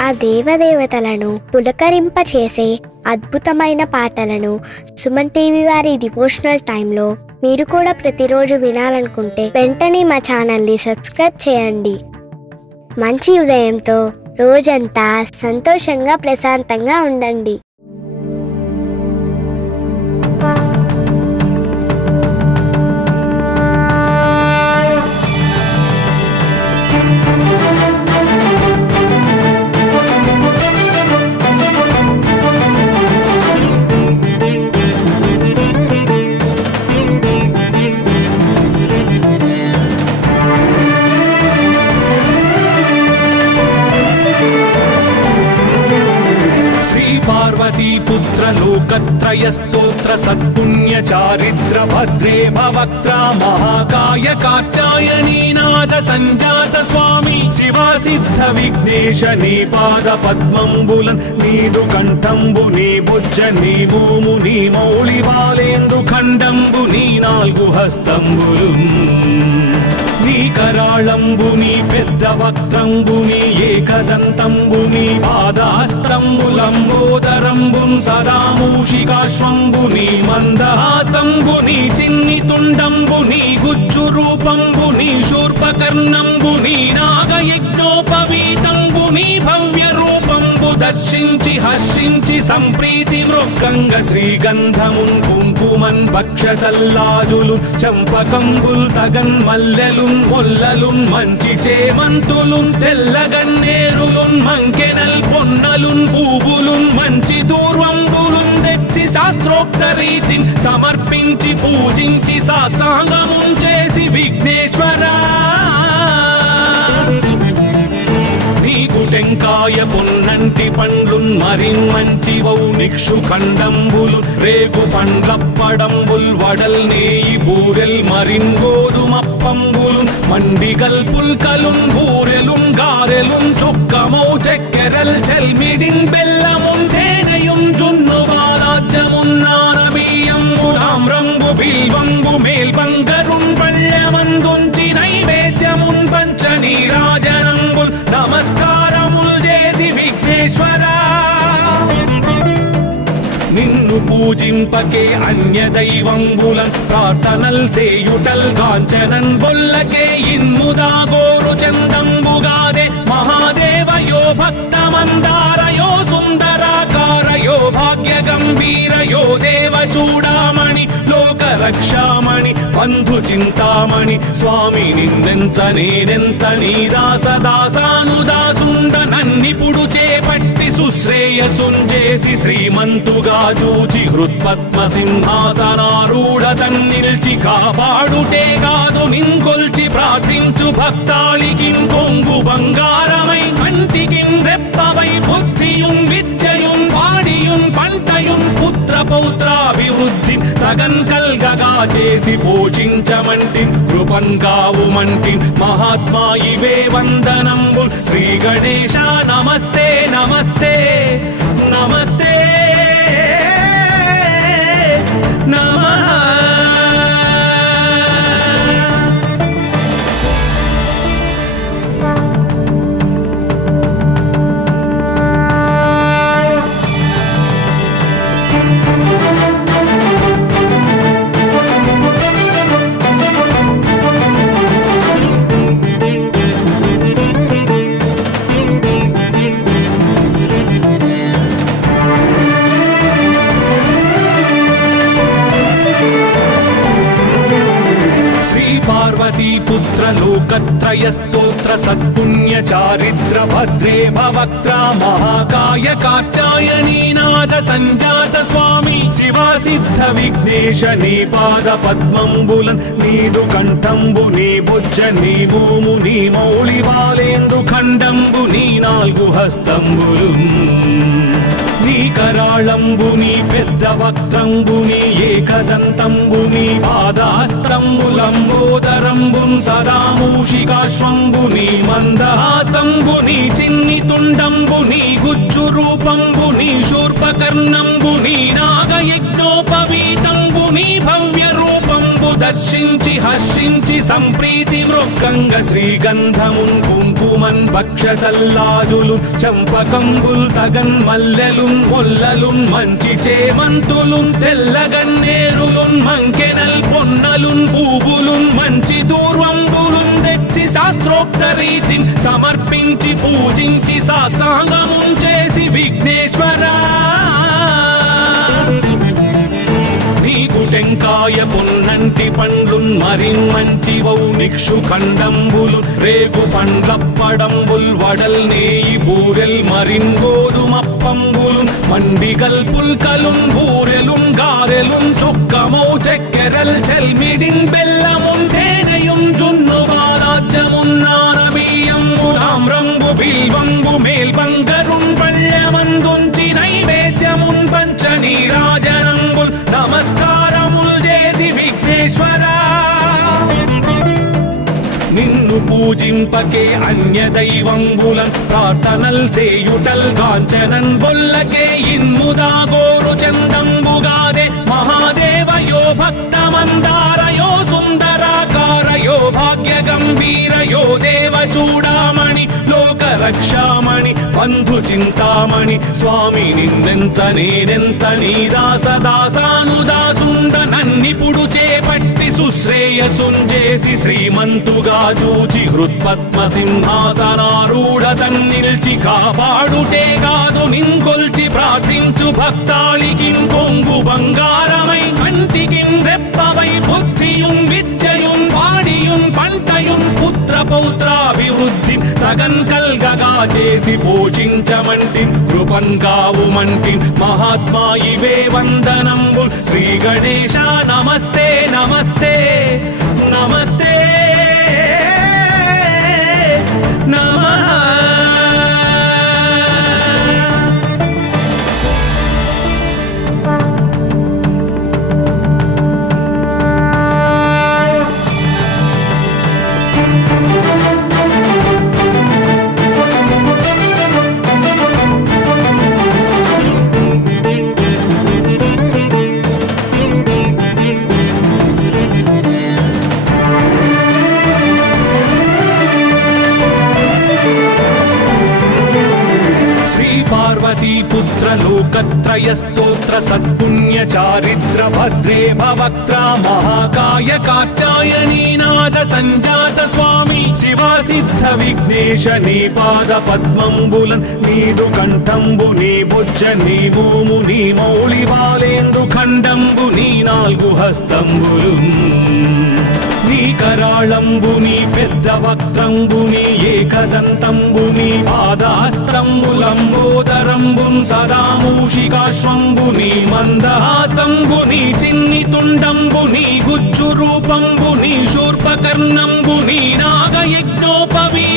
ఆ దేవదేవతలను పులకరింపచేసే అద్భుతమైన పాటలను సుమన్ టీవీ వారి డివోషనల్ టైంలో మీరు కూడా ప్రతిరోజు వినాలనుకుంటే వెంటనే మా ఛానల్ని సబ్స్క్రైబ్ చేయండి. మంచి ఉదయంతో రోజంతా సంతోషంగా ప్రశాంతంగా ఉండండి. पार्वती पुत्र लोकत्रय स्तोत्र सत्पुण्य चारित्र भद्रे भवक्त्रा महाकाय कात्यायनी नाद संजात स्वामी शिवा सिद्ध विघ्नेश नी पाद पद्मंबुलन नीदु कंठंबु नी भुज नी भूमु नी मौळि बालेंदु खंडंबु नी नाल्गु हस्तंबुलु నీ కరాళంబుని పెద్ద వక్త్రంబుని ఏకదంతంబుని పాదహస్తంబులంబోదరంబున్ సదా మూషికాశ్వంబుని మందహాస్తంబుని చిన్ని తుండంబుని గుజ్జు రూపంబుని శూర్పకర్ణంబుని నాగయజ్ఞోపవీతంబుని భవ్య రూపంబు దర్శించి హర్షించి సంప్రీతి మృక్కంగ శ్రీగంధమున్ కుంకుమన్ భక్షతల్లాజులు చంపకంబుల్ తగన్ మల్లెలు మొల్లలున్ మంచి చేమంతులున్ తెల్లగన్నేరులున్ మంకెనల్ పొన్నలున్ పూవులున్ మంచి దూర్వంబులున్ తెచ్చి శాస్త్రోక్త రీతిని సమర్పించి పూజించి సాష్టాంగమున్ చేసి విఘ్నేశ్వరా నీకు టెంకాయ పొన్నంటి పండ్లున్ మరిన్ మంచివౌ నిక్షు ఖండంబులు రేగు పండ్లప్పడంబుల్ వడల్ నేయి బూరెల్ మరిన్ గోధుమప్పంబులు మండిగల్ పుల్కలున్ బూరెలున్ గారెలున్ చొక్కమౌ చెక్కెరల్ చెల్మిడిన్ బెల్లమున్ తేనెయున్ జున్ను బాలాజ్యమున్ నానబియ్యంబులామ్రంబు బిల్వంబు మేల్బంగరున్ పళ్ళెమందుంచి నైవేద్యమున్ పంచనీరాజనంబుల్ నమస్కారముల్ చేసి విఘ్నేశ్వరా నిన్ను పూజింపకే అన్య దైవంబులన్ ప్రార్థనల్ చేయుటల్ కాంచనన్ బొల్లకే ఇన్ముదా గోరు చందంబుగాదే మహాదేవయో భక్తమందారయో సుందరాకారయో భాగ్య గంభీరయో దేవ చూడామణి లోక రక్షామణి బంధు చింతామణి స్వామి నిన్నెంత నేనెంత నీ దాసదాసానుదాసుండ నన్నిపుడు చేపట్టి సుశ్రేయసుంజేసి శ్రీమంతుగా చూచి హృత్పద్మ సింహాసనారూఢ తన్నిల్చి కాపాడుటే కాదు నింకొల్చి ప్రార్థించు భక్తాళికిం కొంగు బంగారమై కంటికిం రెప్పవై బుద్ధియున్ విద్యయున్ వాడియున్ పంటయున్ పుత్ర పౌత్రాభివృద్ధి తగన్ కల్గగా చేసి పోషించమంటి కృపన్ కావుమంటి మహాత్మా ఇవే వందనంబుల్ శ్రీ గణేశ నమస్తే నమస్తే నమస్తే నమః. पार्वती पुत्र लोकत्रय स्तोत्र सत्पुण्य चारित्र भद्रे भवक्त्रा महाकाय कात्यायनी नाद संजात स्वामी शिवा सिद्ध विघ्नेश नी पाद पद्मंबुलन नीदु कंठंबु नी भुज नी भूमु नी मौळि बालेंदु खंडंबु नी नाल्गु हस्तंबुलु నీ కరాళంబుని పెద్ద వక్త్రంబుని ఏకదంతంబుని పాదహస్తంబులంబోదరంబున్ సదా మూషికాశ్వంబుని మందహాస్తంబుని చిన్ని తుండంబుని గుజ్జు రూపంబుని శూర్పకర్ణంబుని నాగయజ్ఞోపవీతంబుని భవ్య రూపంబు దర్శించి హర్షించి సంప్రీతి మృక్కంగ శ్రీగంధమున్ కుంకుమన్ భక్షతల్లాజులు చంపకంబుల్ తగన్ మల్లెలున్ మొల్లలున్ మంచి చేమంతులున్ తెల్లగన్నేరులున్ మంకెనల్ పొన్నలున్ పూవులున్ మంచి దూర్వంబులున్ తెచ్చి శాస్త్రోక్త రీతిని సమర్పించి పూజించి సాష్టాంగమున్ చేసి విఘ్నేశ్వరా నీకు టెంకాయ పొన్నంటి పండ్లున్ మరిన్ మంచివౌ నిక్షు ఖండంబులు రేగు పండ్లప్పడంబుల్ వడల్ నేయి బూరెల్ మరిన్ గోధుమప్పంబులు మండిగల్ పుల్కలున్ బూరెలున్ గారెలున్ చొక్కమౌ చెక్కెరల్ చెల్మిడిన్ బెల్లమున్ తేనెయున్ జున్ను బాలాజ్యమున్ నానబియ్యంబులాం రంగు బిల్వంబు మేల్బంగరున్ పళ్ళమందుంచి నైవేద్యమున్ పంచనీరాజనంబుల్ నమస్కారముల్ చేసి విఘ్నేశ్వరా నిన్ను పూజింపకే అన్య దైవంబులన్ ప్రార్థనల్ సేయుటల్ కాంచనన్ బొల్లకే ఇన్ముదా గోరు చందంబుగాదే మహాదేవయో భక్తమందారయో సుందరాకారయో భాగ్య గంభీరయో దేవ చూడామణి లోక రక్షామణి బంధు చింతామణి స్వామి నిన్నెంత నేనెంత నీ దాసదాసానుదాసుండ నన్నిపుడు చేపట్టి సుశ్రేయసుంజేసి శ్రీమంతుగా చూచి హృత్పద్మ సింహాసనారూఢ తన్నిల్చి కాపాడుటే కాదు నింకొల్చి ప్రార్థించు భక్తాళికి కొంగు బంగారమై కంటికి రెప్పవై బుద్ధియున్ విద్యయున్ వాడియున్ పంటయున్ పుత్ర పౌత్రాభివృద్ధి తగన్ కల్గగా చేసి పోషించమంటి కృపన్ కావుమంటి మహాత్మా ఇవే వందనంబు శ్రీ గణేశ నమస్తే నమస్తే నమస్తే నమః पुत्र लोकत्रय स्तोत्र सत्पुण्य चारित्र भद्रे भवक्त्रा महाकाय कात्यायनी नाद संजात स्वामी शिवा सिद्ध विघ्नेश नी पाद पद्मंबुलन् नीदु कंठंबु नी बुज्ज नी भूमु नी मौळि बालेंदु खंडंबु नी नाल्गु हस्तंबुलुन् నీ కరాళంబుని పెద్ద వక్త్రంబుని ఏకదంతంబుని పాదహస్తంబులంబోదరంబున్ సదా మూషికాశ్వంబుని మందహాస్తంబుని చిన్ని తుండంబుని గుజ్జు రూపంబుని శూర్పకర్ణంబుని నాగయజ్ఞోపవీతంబుని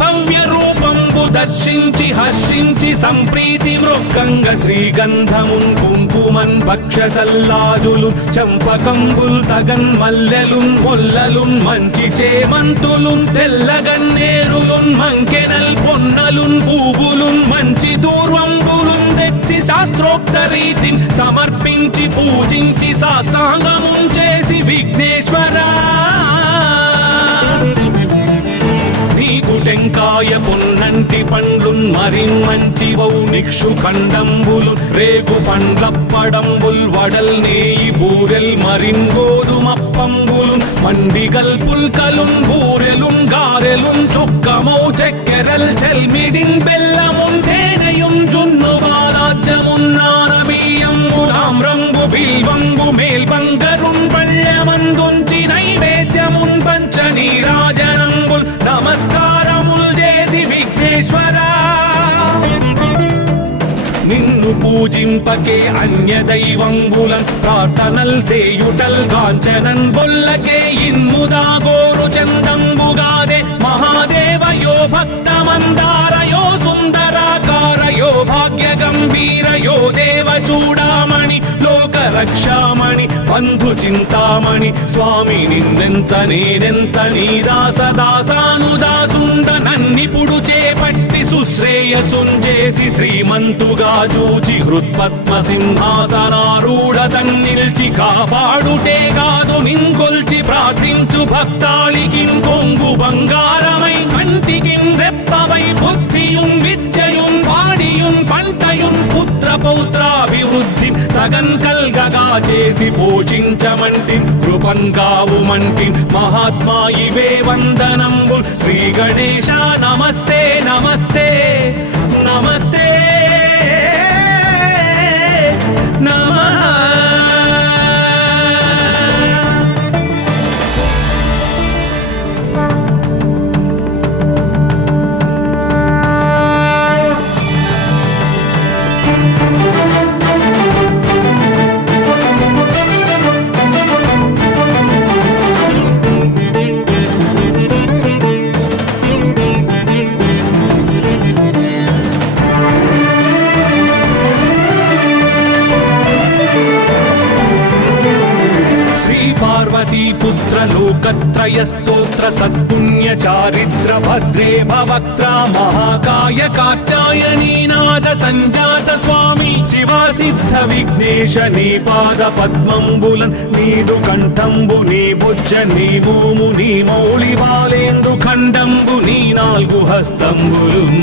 భవ్య రూపంబు దర్శించి హర్షించి సంప్రీతి మృక్కంగ శ్రీగంధమున్ కుంకుమన్ భక్షతల్లాజులు చంపకంబుల్ తగన్ మల్లెలున్ మొల్లలున్ మంచి చేమంతులున్ తెల్లగన్నేరులున్ మంకెనల్ పొన్నలున్ పూవులున్ మంచి దూర్వంబులున్ తెచ్చి శాస్త్రోక్త రీతిని సమర్పించి పూజించి సాష్టాంగమున్ చేసి విఘ్నేశ్వరా నీకు టెంకాయ పొన్నంటి పండ్లున్ మరిన్ మంచివౌ నిక్షు ఖండంబులు రేగు పండ్లప్పడంబుల్ వడల్ నేయి బూరెల్ మరిన్ గోధుమప్పంబులు మండిగల్ పుల్కలున్ బూరెలున్ గారెలున్ చొక్కమౌ చెక్కెరల్ చెల్మిడిన్ బెల్లమున్ తేనెయున్ జున్ను బాలాజ్యమున్ నానబియ్యంబులాం రంగు బిల్వంబు మేల్బంగరున్ పళ్ళమందుంచి నైవేద్యమున్ పంచనీరాజనంబుల్ నమస్కారముల్ చేసి విఘ్నేశ్వరా నిన్ను పూజింపకే అన్య దైవంబులన్ ప్రార్థనల్ సేయుటల్ కాంచనన్ బొల్లకే ఇన్ముదా గోరు చందంబుగాదే మహాదేవయో భక్తమందారయో సుందరాకారయో భాగ్య గంభీరయో దేవ చూడామణి లోక రక్షామణి బంధు చింతామణి స్వామి నిన్నెంత నేనెంత నీ దాసదాసానుదాసుండ నన్నిపుడు చేపట్టి సుశ్రేయసుంజేసి శ్రీమంతుగా జూచి హృత్పద్మ సింహాసనారూఢతన్ నిల్చి కాపాడుటే కాదు నింకొల్చి ప్రార్థించు భక్తాళికి కొంగు బంగారమై కంటికి రెప్పవై బుద్ధియున్ విద్యయున్ వాడియున్ పంటయున్ పుత్ర పౌత్రాభివృద్ధి తగన్ కల్గగా చేసి పోషించమంటి కృపన్ కావుమంటి మహాత్మా ఇవే వందనంబు శ్రీ గణేశ నమస్తే నమస్తే నమస్తే నమః. लोकत्रय स्तोत्र सत्पुण्य चारित्र भद्रे भवक्त्र महाकाय कात्यायनी नाद संजात स्वामी शिवा सिद्ध विघ्नेश नी पाद पद्मंबुलन् नीदु कंठंबु नी बुज्ज नी भूमु नी मौळि बालेंद्रु खंडंबु नी नाल्गु हस्तंबुलुन्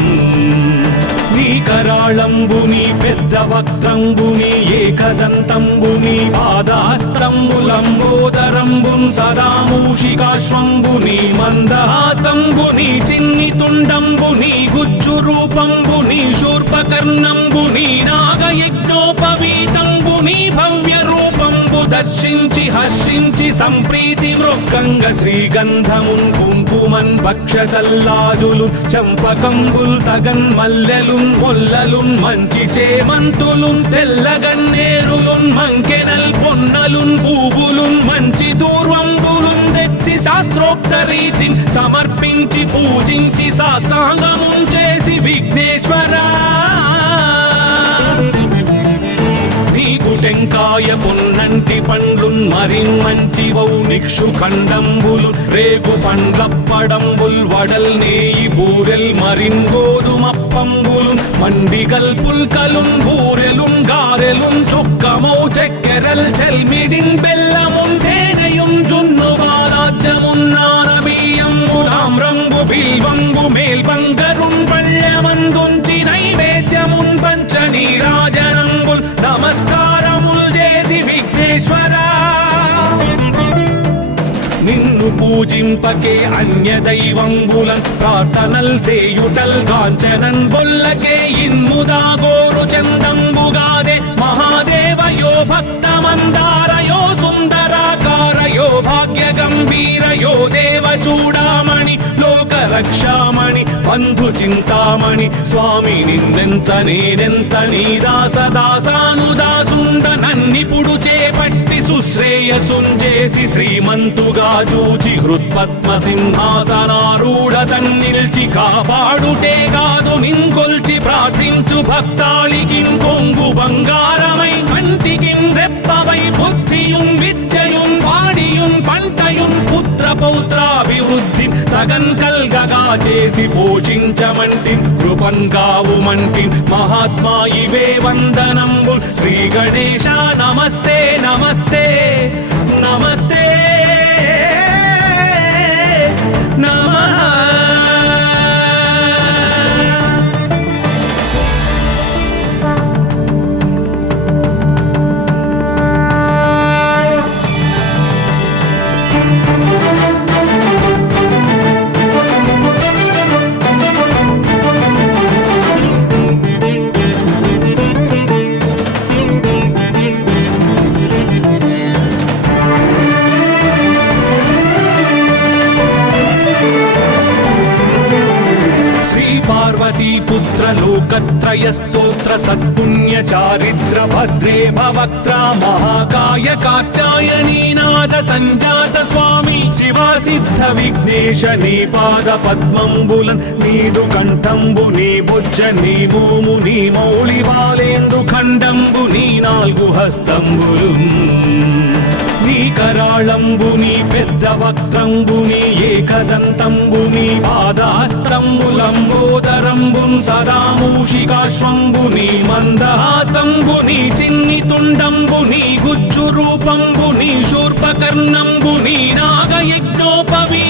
నీ కరాళంబుని పెద్ద వక్త్రంబుని ఏకదంతంబుని పాదహస్తంబులంబోదరంబున్ సదా మూషికాశ్వంబుని మందహాస్తంబుని చిన్ని తుండంబుని గుజ్జు రూపంబుని శూర్పకర్ణంబుని నాగయజ్ఞోపవీతంబుని భవ్య రూపంబు దర్శించి హర్షించి సంప్రీతి మృక్కంగ శ్రీగంధమున్ కుంకుమన్ భక్షతల్లాజులు చంపకంబుల్ తగన్ మల్లెలు మొల్లలున్ మంచి చేమంతులున్ తెల్లగన్నేరులున్ మంకెనల్ పొన్నలున్ పూవులున్ మంచి దూర్వంబులున్ తెచ్చి శాస్త్రోక్త రీతిని సమర్పించి పూజించి సాష్టాంగమున్ చేసి విఘ్నేశ్వరా నీకు టెంకాయ పొన్నంటి పండ్లున్ మరిన్ మంచివౌ నిక్షు ఖండంబులు రేగు పండ్లప్పడంబుల్ వడల్ నేయి బూరెల్ మరిన్ గోధుమప్పంబులు మండిగల్ పుల్కలున్ బూరెలున్ గారెలున్ చొక్కమౌ చక్కెరల్ చెల్మిడిన్ బెల్లమున్ తేనెయున్ జున్ను బాలాజ్యమున్ నానబియ్యంబులామ్రంబు బిల్వంబు మేల్బంగరున్ పళ్ళమందుంచి నైవేద్యమున్ పంచ నీరాజనంబుల్ నమస్కారముల్ చేసి విఘ్నేశ్వరా నిన్ను పూజింపకే అన్య దైవంబులన్ ప్రార్థనల్ చేయుటల్ గాంచనన్ బొల్లకే ఇన్ముదా గోరు చందంబుగాదే మహాదేవయో భక్తమందారయో సుందరాకారయో భాగ్య గంభీరయో దేవ చూడామణి లోక రక్షామణి బంధు చింతామణి స్వామి నిన్నెంత నేనెంత నీ దాసదాసానుదాసుండ నన్నిపుడు చేపట్టి సుశ్రేయసుంజేసి శ్రీమంతుగా జూచి హృత్పద్మ సింహాసనారూఢతన్ నిల్చి కాపాడుటే కాదు నింకొల్చి ప్రార్థించు భక్తాళికి కొంగు బంగారమై కంటికి రెప్పవై బుద్ధియున్ విద్యయున్ వాడియున్ పంటయున్ పుత్ర పౌత్రాభివృద్ధి తగన్ కల్గగా చేసి పోషించమంటి కృపన్ కావుమంటి మహాత్మా ఇవే వందనంబు శ్రీ గణేశ నమస్తే నమస్తే నమస్తే నమః. पुत्र लोकत्रय स्तोत्र सत्पुण्य चारित्र भद्रे भवक्त्र महाकाय कात्यायनी नाद संजात स्वामी शिवा सिद्ध विघ्नेश नी पाद पद्मंबुलन् नीदु कंठंबु नी बुज्ज नी भूमु नी मौळि बालेंद्रु खंडंबु नी नाल्गु हस्तंबुलुन् నీ కరాళంబుని పెద్ద వక్త్రంబుని ఏకదంతంబుని పాదాస్తంబులంబోదరంబున్ సదా మూషికాశ్వంబుని మందహాస్తంబుని చిన్ని తుండంబుని గుజ్జు రూపంబుని శూర్పకర్ణంబుని నాగయజ్ఞోపవీతంబుని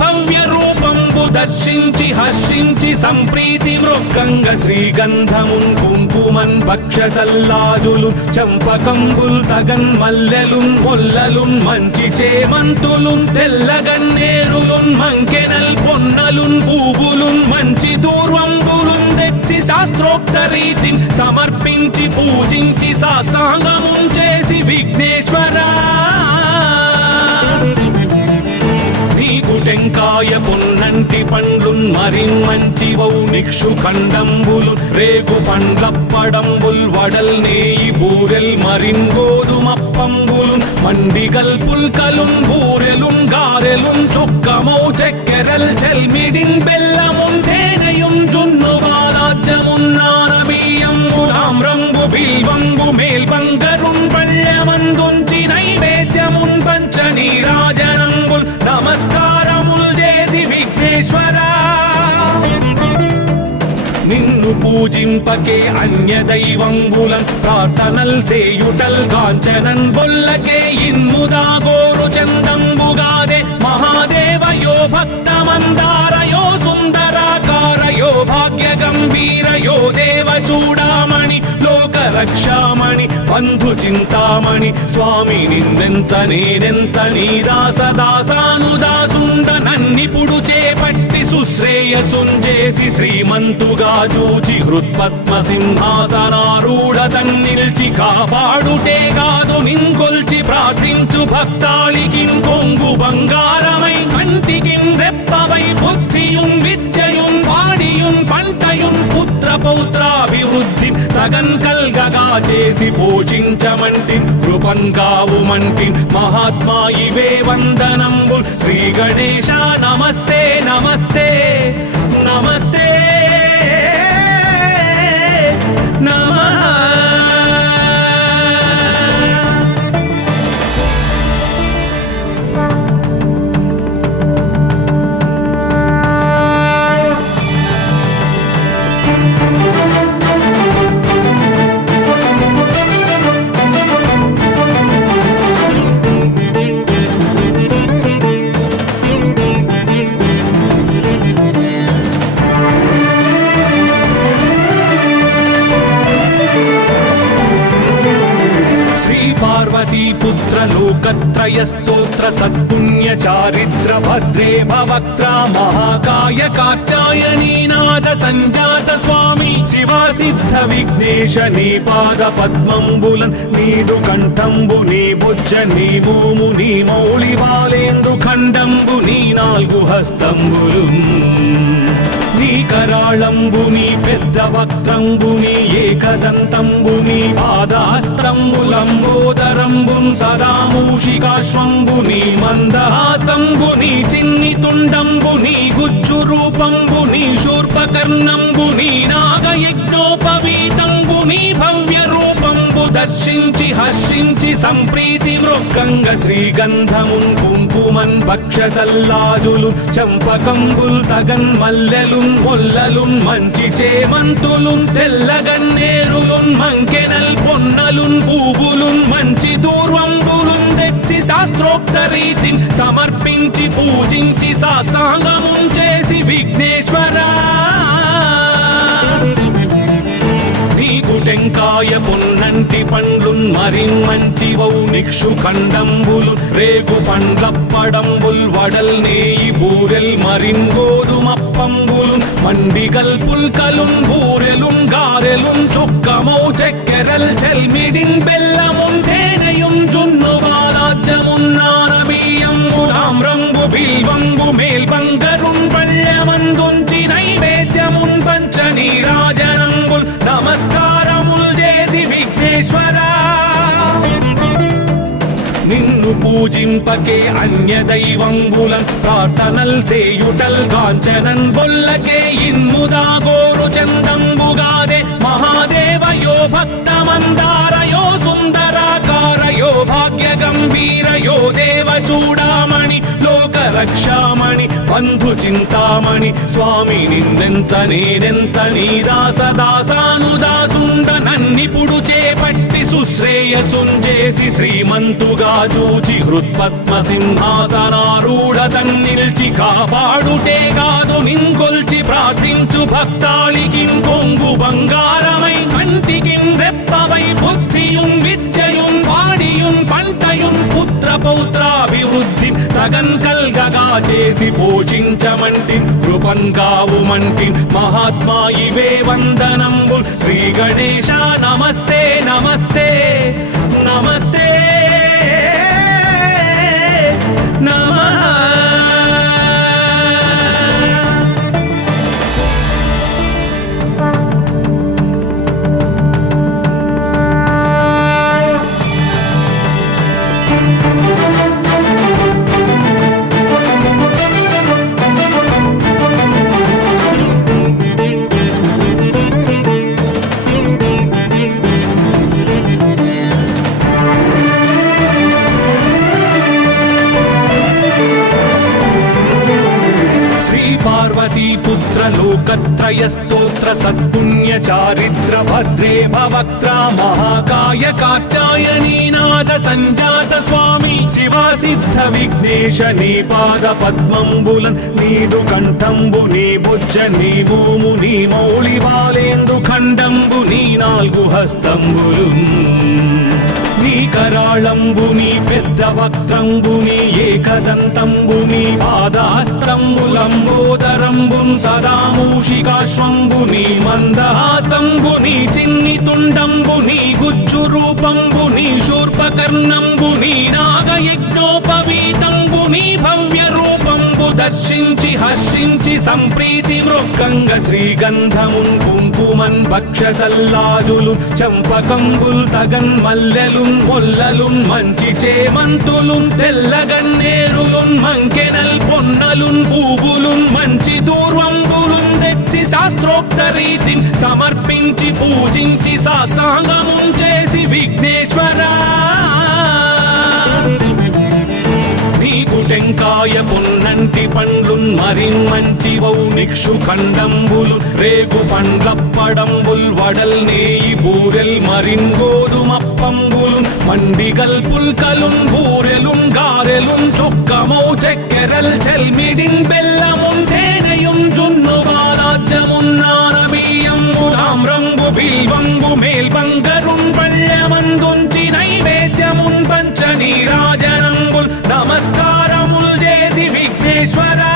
భవ్య రూపంబు దర్శించి హర్షించి సంప్రీతి మృగంగ శ్రీగంధమున్ కుంకుమన్ భక్షతల్లాజులు చంపకంబుల్ తగన్ మల్లెలున్ మొల్లలున్ మంచి చేమంతులున్ తెల్లగన్నేరులున్ మంకెనల్ పొన్నలున్ పూబులున్ మంచి దూర్వంబులున్ తెచ్చి శాస్త్రోక్త రీతిని సమర్పించి పూజించి సాష్టాంగమున్ చేసి విఘ్నేశ్వరా టెంకాయ పొన్నంటి పండ్లున్ మరిన్ మంచివౌ నిక్షు ఖండంబులు రేగు పండ్లప్పడంబుల్ వడల్ నేయి బూరెల్ మరిన్ గోధుమప్పంబులు మండిగల్ పుల్కలున్ బూరెలున్ గారెలున్ చొక్కమౌ చెక్కెరల్ చెల్మిడిన్ బెల్లమున్ తేనెయున్ జున్ను బాలాజ్యమున్ నానబియ్యంబులామ్రంబు బిల్వంబు మేల్బంగరున్ పళ్ళమందుంచి నైవేద్యమున్ పంచ నీరాజనంబుల్ నమస్కారముల్ చేసి విఘ్నేశ్వరా నిన్ను పూజింపకే అన్య దైవంబులన్ ప్రార్థనల్ సేయుటల్ కాంచనన్ బొల్లకే ఇన్ముదా గోరు చందంబుగాదే మహాదేవయో భక్తమందారయో సుందరాకారయో భాగ్య గంభీరయో దేవ చూడామణి లోక రక్షామణి బంధు చింతామణి స్వామి నిన్నెంత నేనెంత నీ దాసదాసానుదాసుండ నన్నిపుడు చేపట్టి సుశ్రేయసుంజేసి శ్రీమంతుగా చూచి హృత్పద్మ సింహాసనారూఢ తన్నిల్చి కాపాడుటే కాదు నింకొల్చి ప్రార్థించు భక్తాళికిన్ కొంగు బంగారమై కంటికిన్ రెప్పవై బుద్ధియున్ విద్యయున్ వాడియున్ పంటయున్ పుత్ర పౌత్రాభివృద్ధి తగన్ కల్గగా చేసి పోషించమంటి కృపన్ కావుమంటి మహాత్మా ఇవే వందనంబుల్ శ్రీ గణేశ నమస్తే నమస్తే నమస్తే నమః पुत्र लोकत्रय स्तोत्र सत्पुण्य चारित्र भद्रे भवक्त्रा महाकाय कात्यायनी नाद संजात स्वामी शिवा सिद्ध विघ्नेश नी पाद पद्मंबुलन् नीदु कंठंबु नी बुज्ज नी भूमु नी मौळि बालेंद्रु खंडंबु नी नाल्गु हस्तंबुलुन् నీ కరాళంబుని పెద్ద వక్త్రంబుని ఏకదంతంబుని పాదాస్తంబులంబోదరంబున్ సదా మూషికాశ్వంబుని మందహాస్తంబుని చిన్ని తుండంబుని గుజ్జు రూపంబుని శూర్పకర్ణంబుని నాగయజ్ఞోపవీతంబుని భవ్య రూపంబు దర్శించి హర్షించి సంప్రీతి మృగంగ శ్రీగంధమున్ కుంకుమన్ భక్షతల్లాజులు చంపకంబుల్ తగన్ మల్లెలున్ మొల్లలున్ మంచి చేమంతులున్ తెల్లగన్నేరులున్ మంకెనల్ పొన్నలున్ పూబులున్ మంచి దూర్వంబులున్ తెచ్చి శాస్త్రోక్త రీతిని సమర్పించి పూజించి సాష్టాంగమున్ చేసి విఘ్నేశ్వరా నీకు టెంకాయ పొన్నంటి పండ్లున్ మరిన్ మంచివౌ నిక్షు ఖండంబులు రేగు పండ్లప్పడంబుల్ వడల్ నేయి బూరెల్ మరిన్ గోధుమప్పంబులు మండిగల్ పుల్కలున్ బూరెలున్ గారెలున్ చొక్కమౌ చెక్కెరల్ చెల్మిడిన్ బెల్లమున్ తేనెయున్ జున్ను బాలాజ్యమున్ నానబియ్యంబులామ్రంబు బిల్వంబు మేల్బంగరున్ పళ్ళమందుంచి నైవేద్యమున్ పంచ నీరాజనంబుల్ నమస్కారముల్ చేసి విఘ్నేశ్వరా నిన్ను పూజింపకే అన్య దైవంబులన్ ప్రార్థనల్ సేయుటల్ కాంచనన్ బొల్లకే ఇన్ముదా గోరు చందంబుగాదే మహాదేవయో భక్తమందారయో సుందరాకారయో భాగ్య గంభీరయో గంభీర యో దేవ చూడామణి లోక రక్షామణి బంధు చింతామణి స్వామి నిన్నెంత నేనెంత నీ దాసదాసానుదాసుండ నన్నిపుడు చేపట్టి సుశ్రేయసుంజేసి శ్రీమంతుగా చూచి హృత్పద్మ సింహాసనారూఢ తన్నిల్చి కాపాడుటే కాదు నింకొల్చి ప్రార్థించు భక్తాళికి కొంగు బంగారమై కంటికిన్ రెప్పవై బుద్ధియున్ విద్యయున్ వాడియున్ పంటయున్ పుత్ర పౌత్రాభివృద్ధి తగన్ కల్గగా చేసి పోషించమంటి కృపన్ కావుమంటి మహాత్మా ఇవే వందనంబు శ్రీ గణేశ నమస్తే నమస్తే నమస్తే నమః पार्वती पुत्र लोकत्रय स्तोत्र सत्पुण्य चारिद्र भद्रे भवक्त्रा महाकाय कात्यायनी नाद संजात स्वामी शिवा सिद्ध विघ्नेश नी पाद पद्मंबुलन नीदु कंठंबु नी भुज नी भूमु नी मौళి బాలేందు ఖండంబు నీ నాలుగు హస్తంబులున్ నీ కరాళంబు నీ పెద్ద వక్త్రంబు నీ ఏకదంతంబు నీ పాదహస్తంబులంబోదరంబున్ సదా మూషికాశ్వంబు నీ మందహాసంబు నీ చిన్ని తుండంబు నీ గుజ్జు రూపంబు నీ శూర్పకర్ణంబు నీ నాగయజ్ఞోపవీతంబు నీ భవ్య రూపంబు దర్శించి హర్షించి సంప్రీతి మృక్కంగ శ్రీగంధమున్ కుంకుమన్ భక్షతల్లాజులు చంపకంబుల్ తగన్ మల్లెలున్ మొల్లలున్ మంచి చేమంతులున్ తెల్లగన్నేరులున్ మంకెనల్ పొన్నలున్ పూవులున్ మంచి దూర్వంబులున్ తెచ్చి శాస్త్రోక్త రీతిని సమర్పించి పూజించి సాష్టాంగమున్ చేసి విఘ్నేశ్వరా నీకు టెంకాయ పొన్నంటి పండ్లున్ మరిన్ మంచివౌ నిక్షు ఖండంబులు రేగు పండ్లప్పడంబుల్ వడల్ నేయి బూరెల్ మరిన్ గోధుమప్పంబులు మండిగల్ పుల్కలున్ బూరెలున్ గారెలున్ చొక్కమౌ చెక్కెరల్ చెల్మిడిన్ బెల్లమున్ తేనెయున్ జున్ను బాలాజ్యమున్ నానబియ్యంబు తామ్రంబు బిల్వంబు మేల్బంగరున్ పళ్ళెమందుంచి నైవేద్యమున్ పంచ నీరాజనంబుల్ నమస్కారముల్ చేసి విఘ్నేశ్వరా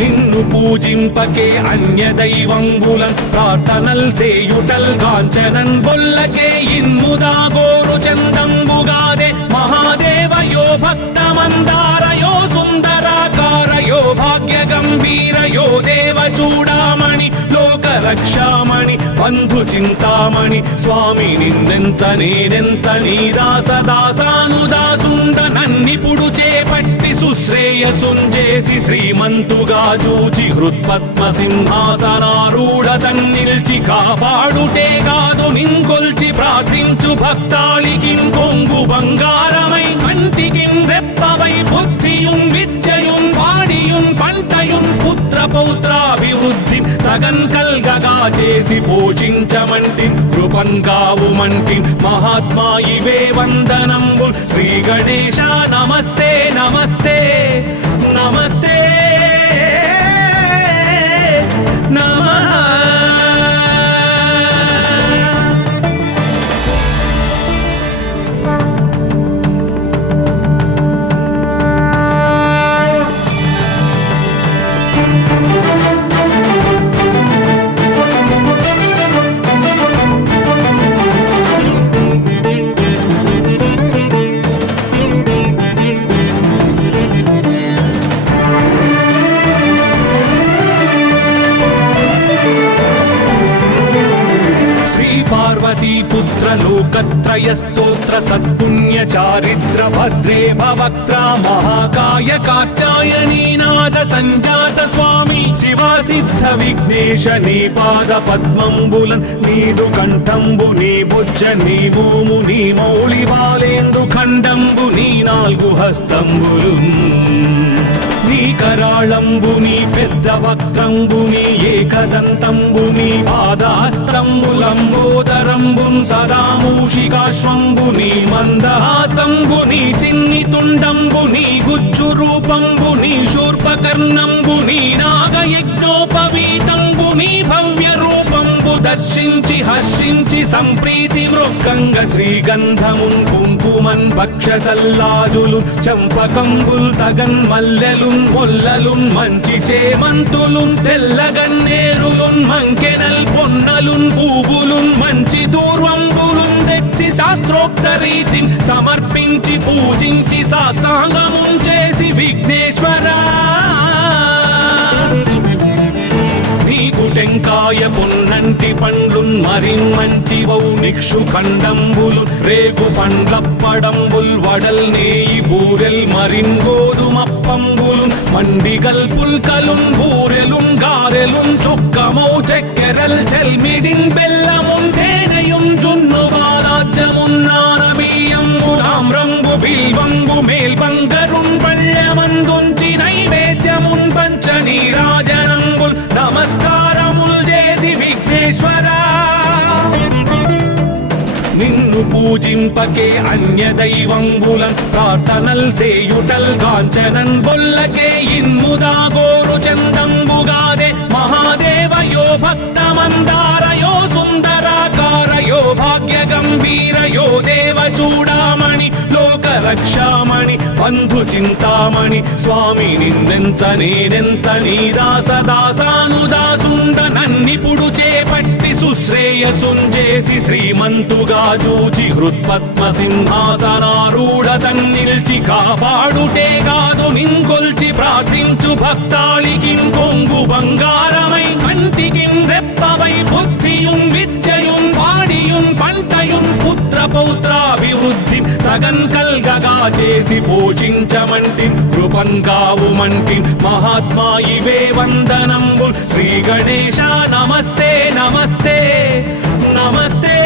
నిన్ను పూజింపకే అన్య దైవంబులన్ ప్రార్థనల్ సేయుటల్ కాంచనన్ బొల్లకే ఇన్ముదా గోరు చందంబుగాదే మహాదేవయో భక్తమందారయో సుందరాకారయో భాగ్య గంభీరయో దేవ చూడామణి లోక రక్షామణి బంధు చింతామణి స్వామి నిన్నెంత నేనెంత నీ దాసదాసానుదాసుండ నన్నిపుడు చేపట్టి సుశ్రేయసుంజేసి శ్రీమంతుగా చూచి హృత్పద్మ సింహాసనారూఢ తన్నిల్చి కాపాడుటే కాదు నింకొల్చి ప్రార్థించు భక్తాళికి కొంగు బంగారమై కంటికిన్ రెప్పవై బుద్ధియున్ విద్యయున్ వాడియున్ పంటయున్ పుత్ర పౌత్రాభివృద్ధి తగన్ కల్గగా చేసి పోషించమంటి కృపన్ కావుమంటి మహాత్మా ఇవే వందనంబు శ్రీ గణేశ నమస్తే నమస్తే నమస్తే నమః లోకత్రయ స్తోత్ర సత్పుణ్య చారిత్ర భద్రే భవక్త్రా మహాకాయ కాత్యాయనీ నాద సంజాత స్వామి శివా సిద్ధ విఘ్నేశ నీ పాద పద్మంబులన్ నీదు కంఠంబు నీ బుజ్జ నీ భూము నీ మౌళి బాలేందు ఖండంబు నీ నాలుగు హస్తంబులు నీ కరాళంబు నీ పెద్ద వక్త్రంబు నీ ఏకదంతంబు నీ పాదహస్తంబులంబోదరంబు సదా మూషికాశ్వంబు నీ మందహాసంబు నీ చిన్ని తుండంబు నీ గుజ్జు రూపంబు నీ శూర్పకర్ణంబు నీ నాగయజ్ఞోపవీతంబు నీ భవ్య రూపంబు దర్శించి హర్షించి సంప్రీతి మృక్కంగ శ్రీగంధమున్ కుంకుమన్ భక్షతల్లాజులు చంపకంబుల్ తగన్ మల్లెలున్ మొల్లలున్ మంచి చేమంతులున్ తెల్లగన్నేరులున్ మంకెనల్ పొన్నలున్ పూవులున్ మంచి దూర్వంబులున్ తెచ్చి శాస్త్రోక్త రీతిని సమర్పించి పూజించి సాష్టాంగమున్ చేసి విఘ్నేశ్వరా నీకు టెంకాయ పొన్నంటి పండ్లున్ మరిన్మంచివౌ నిక్షు ఖండంబులు రేగు పండ్లప్పడంబుల్ వడల్ నేయి బూరెల్ మరిన్ గోధుమప్పంబులు మండిగల్ పుల్కలున్ బూరెలున్ గారెలున్ చొక్కమౌ చెక్కెరల్ చెల్మిడిన్ బెల్లమున్ తేనెయున్ జున్ను బాలాజ్యమున్ నానబియ్యంబు తామ్రంబు బిల్వంబు మేల్బంగరున్ పళ్ళెమందుంచి నైవేద్యమున్ పంచ నీరాజనంబుల్ నమస్కారముల్ చేసి విఘ్నేశ్వరా నిన్ను పూజింపకే అన్య దైవంబులన్ ప్రార్థనల్ సేయుటల్ కాంచనన్ బొల్లకే ఇన్ముదా గోరు చందంబుగాదే మహాదేవయో భక్తమందారయో సుందరాకారయో భాగ్య గంభీరయో దేవ చూడామణి లోక రక్షామణి బంధు చింతామణి స్వామి నిన్నెంత నేనెంత నీ దాసదాసానుదాసుండ నన్నిపుడు చేపట్టి సుశ్రేయసుంజేసి శ్రీమంతుగా చూచి హృత్పద్మ సింహాసనారూఢ తన్నిల్చి కాపాడుటే కాదు నింకొల్చి ప్రార్థించు భక్తాళికి కొంగు బంగారమై కంటికి రెప్పవై బుద్ధియున్ విద్యయున్ వాడియున్ పంటయున్ పుత్ర పౌత్రాభివృద్ధి తగన్ కల్గగా చేసి పోషించమంటి కృపన్ కావుమంటి మహాత్మా ఇవే వందనంబు శ్రీ గణేశ నమస్తే నమస్తే నమస్తే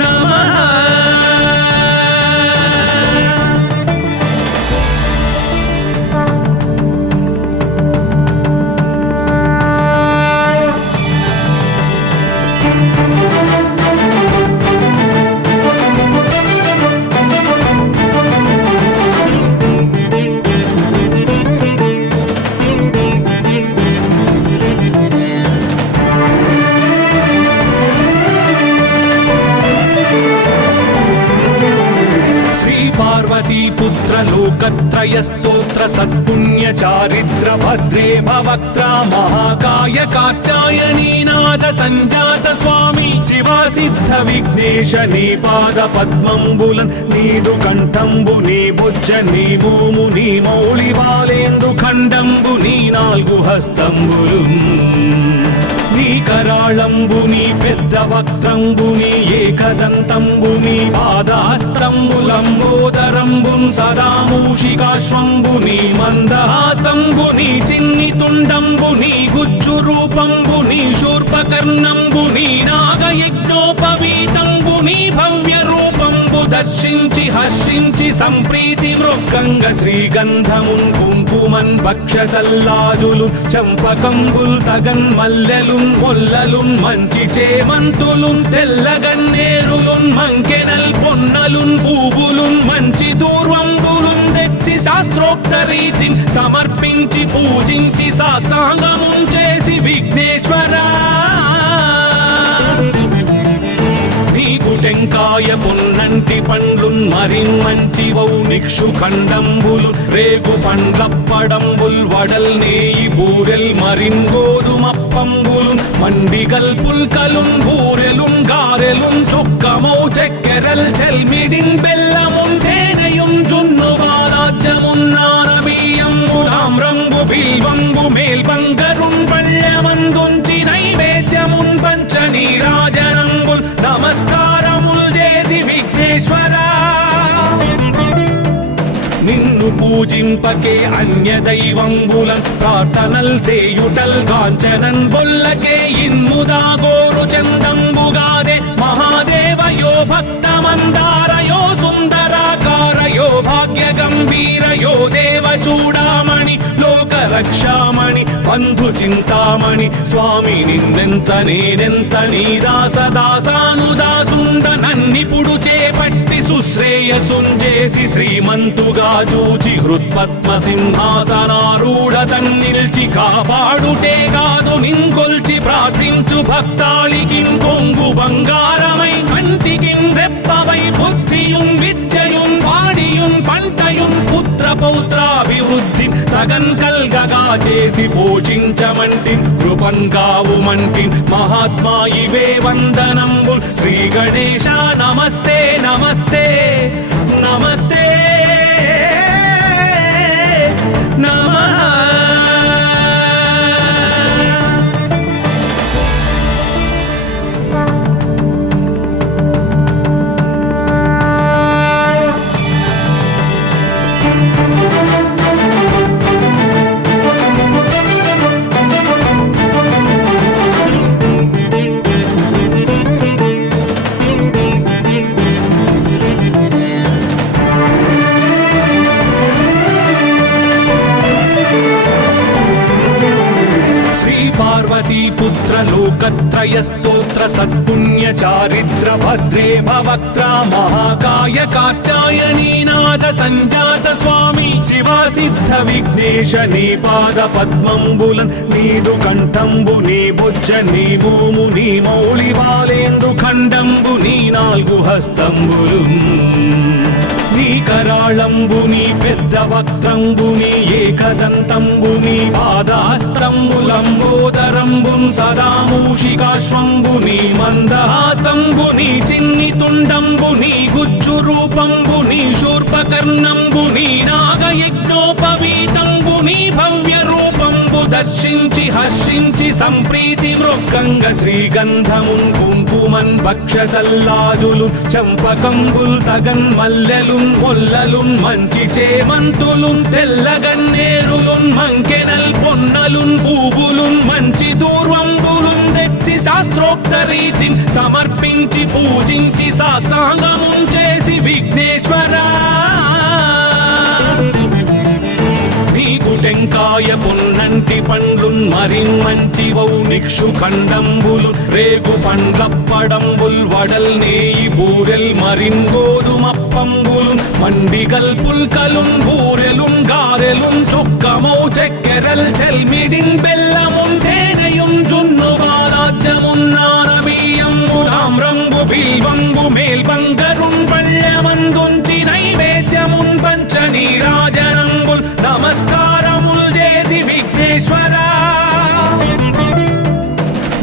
నమః पुत्र लोकत्रय स्तोत्र सत्पुण्य चारित्र भद्रे भवक्त्रा महाकाय कात्यायनी नाद संजात स्वामी शिवा सिद्ध विघ्नेश नी पाद पद्मंबुलन नीदु कंठंबु नी बुज्ज नी भूमु नी मौळि बालेंदु खंडंबु नी नाल्गु हस्తంబులు నీ కరాళంబు నీ పెద్ద వక్త్రంబు నీ ఏకదంతంబు నీ పాదహస్తంబులంబోదరంబు సదా మూషికాశ్వంబు నీ మందహాసంబు నీ చిన్ని తుండంబు నీ గుజ్జు రూపంబు నీ శూర్పకర్ణంబు నీ నాగయజ్ఞోపవీతంబు నీ భవ్య రూపంబు దర్శించి హర్షించి సంప్రీతి మృక్కంగ శ్రీగంధమున్ కుంకుమన్ భక్షతల్లాజులు చంపకంబుల్ తగన్ మల్లెలున్ మొల్లలున్ మంచి చేమంతులున్ తెల్లగన్నేరులున్ మంకెనల్ పొన్నలున్ పూవులున్ మంచి దూర్వంబులున్ తెచ్చి శాస్త్రోక్త రీతిని సమర్పించి పూజించి సాష్టాంగమున్ చేసి విఘ్నేశ్వరా నీకు టెంకాయ పొన్నంటి పండ్లున్ మరిన్మంచివౌ నిక్షు ఖండంబులు రేగు పండ్లప్పడంబుల్ వడల్ నేయి బూరెల్ మరిన్ గోధుమప్పంబులు మండిగల్ పుల్కలున్ బూరెలున్ గారెలున్ చొక్కమౌ చెక్కెరల్ చెల్మిడిన్ బెల్లమున్ తేనెయున్ జున్ను బాలాజ్యమున్ నానబియ్యంబు తామ్రంబు బిల్వంబు మేల్బంగరున్ పళ్ళెమందుంచి నైవేద్యమున్ పంచ నీరాజనం పూజింపకే అన్య దైవంబులన్ ప్రార్థనల్ చేయుటల్ కాంచనన్ బొల్లకే ఇన్ముదా గోరు చందంబుగాదే మహాదేవయో భక్తమందారయో సుందరాకారయో భాగ్య గంభీరయో దేవ చూడామణి లోక రక్షామణి బంధు చింతామణి స్వామి నిన్నెంత నేనెంత నీ దాసదాసానుదాసుండ నన్నిపుడు చేపట్టి సుశ్రేయసుంజేసి శ్రీమంతుగా చూచి హృత్పద్మ సింహాసనారూఢ తన్నిల్చి కాపాడుటే కాదు నింకొల్చి ప్రార్థించు భక్తాళికిం కొంగు బంగారమై కంటికిం రెప్పవై బుద్ధియున్ విద్యయున్ వాడియున్ పంటయున్ పుత్ర పౌత్రాభివృద్ధి తగన్ కల్గగా చేసి పోషించమంటి కృపన్ కావుమంటి మహాత్మా ఇవే వందనంబుల్ శ్రీ గణేశ నమస్తే నమస్తే నమస్తే నమః पुत्र लोकत्रय स्तोत्र सत्पुण्य चारित्र भद्रे भवक्त्रा महाकाय कात्यायनी नाद संजात स्वामी शिवा सिद्ध विघ्नेश नी पाद पद्मंबुलन नीदु कंठंबु नी भुज नी भूमु नी मौळि बालेंद्रु खंडंबु नी नाल्गु हस्तंबुलु నీ కరాళంబుని పెద్ద వక్త్రంబుని ఏకదంతంబుని పాదహస్తంబులంబోదరంబున్ సదా మూషికాశ్వంబుని మందహాస్తంబుని చిన్ని తుండంబుని గుజ్జు రూపంబుని శూర్పకర్ణంబుని నాగయజ్ఞోపవీతంబుని భవ్య రూపంబు దర్శించి హర్షించి సంప్రీతి మృక్కంగ శ్రీగంధమున్ కుంకుమన్ భక్షతల్లాజులు చంపకంబుల్ తగన్ మల్లెలు మొల్లలున్ మంచి చేమంతులున్ తెల్లగన్నేరులున్ మంకెనల్ పొన్నలున్ పూవులున్ మంచి దూర్వంబులున్ తెచ్చి శాస్త్రోక్త రీతిని సమర్పించి పూజించి సాష్టాంగమున్ చేసి విఘ్నేశ్వరా నీకు టెంకాయ పొన్నంటి పండ్లున్ మరిన్ మంచివౌ నిక్షు ఖండంబులు రేగు పండ్లప్పడంబుల్ వడల్ నేయి బూరెల్ మరిన్ గోధుమప్పంబులు మండిగల్ పుల్కలున్ బూరెలున్ గారెలున్ చొక్కమౌ చెక్కెరల్ చెల్మిడిన్ బెల్లమున్ తేనెయున్ జున్ను బాలాజ్యమున్ నానబియ్యంబు తామ్రంబు బిల్వంబు మేల్బంగరున్ పళ్ళమందుంచి నైవేద్యమున్ పంచనీరాజనంబుల్ నమస్కారముల్ చేసి విఘ్నేశ్వరా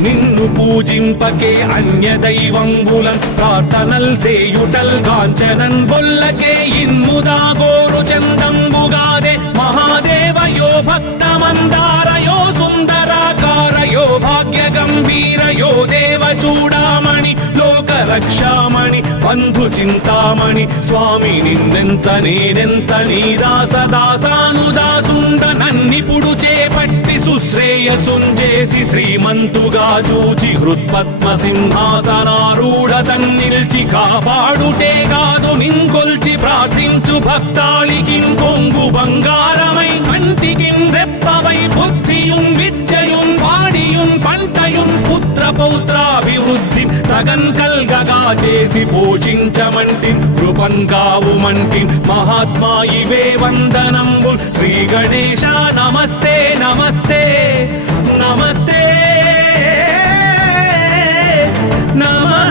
నిన్ను పూజింపకే అన్య దైవంబులన్ ప్రార్థనల్ చేయుటల్ కాంచనన్ బొల్లకే ఇన్ముదా గోరు చందంబుగాదే మహాదేవయో భక్తమందారయో సుందరాకారయో భాగ్య గంభీరయో దేవ చూడామణి లోక రక్షామణి బంధు చింతామణి స్వామి నిన్నెంత నేనెంత నీ దాసదాసానుదాసుండ నన్నిపుడు చేపట్టి సుశ్రేయసుంజేసి శ్రీమంతుగా చూచి హృత్పద్మ సింహాసనారూఢ తన్నిల్చి కాపాడుటే కాదు నింకొల్చి ప్రార్థించు భక్తాళికిం కొంగు బంగారమై కంటికిం రెప్పవై బుద్ధియున్ విద్యయున్ వాడియున్ పంటయున్ పుత్ర పౌత్రాభివృద్ధి తగన్ కల్గగా చేసి పోషించమంటి కృపన్ కావుమంటి మహాత్మా ఇవే వందనంబుల్ శ్రీ గణేశ నమస్తే నమస్తే నమస్తే నమః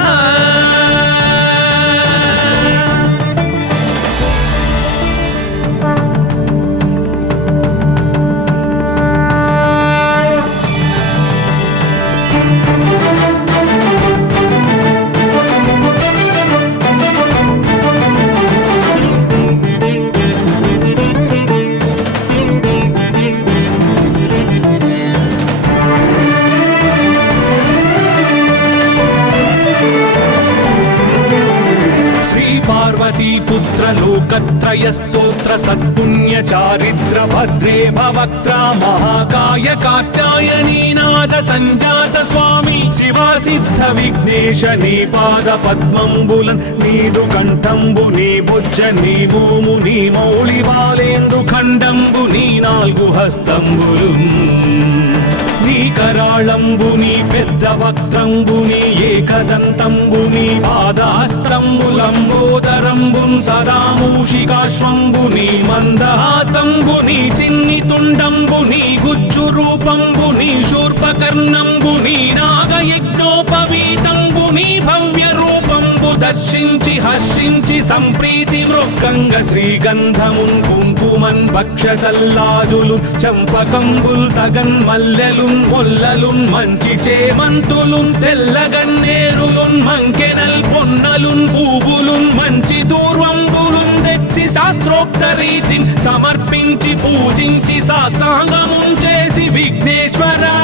पुत्र लोकत्रय स्तोत्र స్తోత్ర సత్పుణ్య చారిత్ర భద్రే భవక్త్ర మహాకాయ కాత్యాయనీనాథ సంజాత స్వామి శివా సిద్ధ విఘ్నేశ నీ పాద పద్మంబులన్ నీదు కంఠంబు నీ బుజ్జ నీ భూము నీ మౌళి బాలేందు ఖండంబు నీ నాలుగు హస్తంబులు నీ కరాళంబుని పెద్ద వక్త్రంబుని ఏకదంతంబుని పాదాస్తంబులంబోదరంబున్ సదా మూషికాశ్వంబుని మందహాస్తంబుని చిన్ని తుండంబుని గుజ్జు రూపంబుని శూర్పకర్ణంబుని నాగయజ్ఞోపవీతంబుని భవ్య రూపంబు దర్శించి హర్షించి సంప్రీతి మృక్కంగ శ్రీగంధమున్ కుంకుమన్ భక్షతల్లాజులు చంపకంబుల్ తగన్ మల్లెలున్ మొల్లలున్ మంచి చేమంతులున్ తెల్లగన్నేరులున్ మంకెనల్ పొన్నలున్ పూవులున్ మంచి దూర్వంబులున్ తెచ్చి శాస్త్రోక్త రీతిని సమర్పించి పూజించి సాష్టాంగమున్ చేసి విఘ్నేశ్వరా